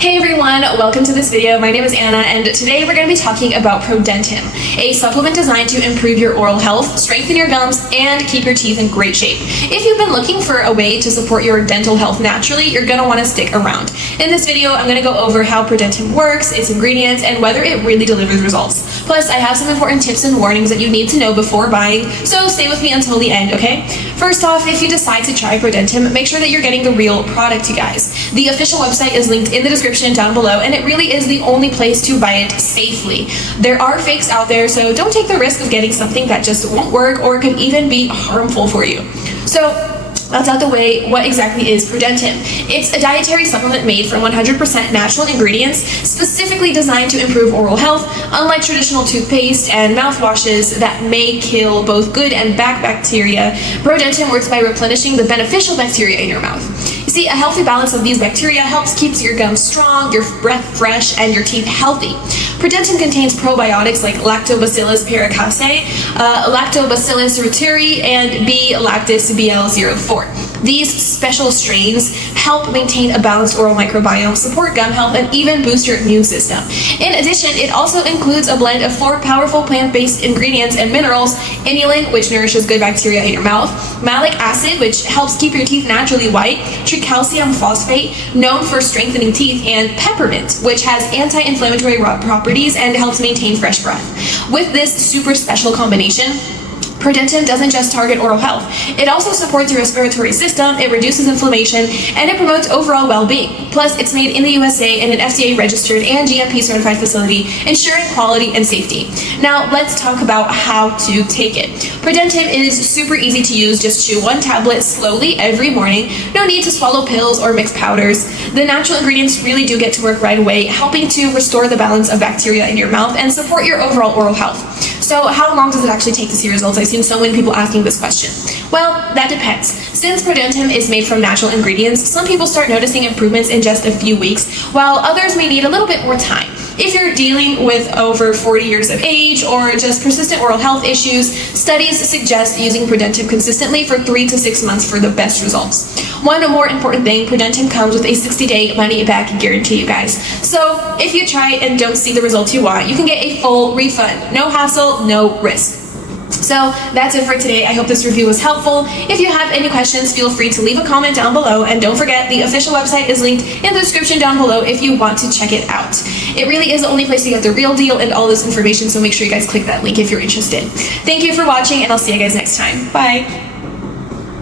Hey everyone, welcome to this video. My name is Anna and today we're going to be talking about ProDentim, a supplement designed to improve your oral health, strengthen your gums, and keep your teeth in great shape. If you've been looking for a way to support your dental health naturally, you're going to want to stick around. In this video, I'm going to go over how ProDentim works, its ingredients, and whether it really delivers results. Plus, I have some important tips and warnings that you need to know before buying, so stay with me until the end, okay? First off, if you decide to try ProDentim, make sure that you're getting the real product, you guys. The official website is linked in the description down below, and it really is the only place to buy it safely. There are fakes out there, so don't take the risk of getting something that just won't work or could even be harmful for you. So that's out the way. What exactly is ProDentim? It's a dietary supplement made from 100% natural ingredients, specifically designed to improve oral health. Unlike traditional toothpaste and mouthwashes that may kill both good and bad bacteria, ProDentim works by replenishing the beneficial bacteria in your mouth. You see, a healthy balance of these bacteria helps keep your gums strong, your breath fresh, and your teeth healthy. ProDentim contains probiotics like Lactobacillus paracasei, Lactobacillus reuteri, and B. lactis BL04. These special strains help maintain a balanced oral microbiome, support gum health, and even boost your immune system. In addition, it also includes a blend of 4 powerful plant-based ingredients and minerals: inulin, which nourishes good bacteria in your mouth; malic acid, which helps keep your teeth naturally white; tricalcium phosphate, known for strengthening teeth; and peppermint, which has anti-inflammatory properties and helps maintain fresh breath. With this super special combination, ProDentim doesn't just target oral health. It also supports your respiratory system, it reduces inflammation, and it promotes overall well-being. Plus, it's made in the USA in an FDA-registered and GMP-certified facility, ensuring quality and safety. Now, let's talk about how to take it. ProDentim is super easy to use. Just chew 1 tablet slowly every morning. No need to swallow pills or mix powders. The natural ingredients really do get to work right away, helping to restore the balance of bacteria in your mouth and support your overall oral health. So how long does it actually take to see results? I've seen so many people asking this question. Well, that depends. Since ProDentim is made from natural ingredients, some people start noticing improvements in just a few weeks, while others may need a little bit more time. If you're dealing with over 40 years of age or just persistent oral health issues, studies suggest using ProDentim consistently for 3 to 6 months for the best results. One more important thing, ProDentim comes with a 60-day money-back guarantee, you guys. So if you try and don't see the results you want, you can get a full refund. No hassle, no risk. So that's it for today. I hope this review was helpful. If you have any questions, feel free to leave a comment down below, and don't forget the official website is linked in the description down below if you want to check it out. It really is the only place to get the real deal and all this information, so make sure you guys click that link if you're interested. Thank you for watching, and I'll see you guys next time. Bye!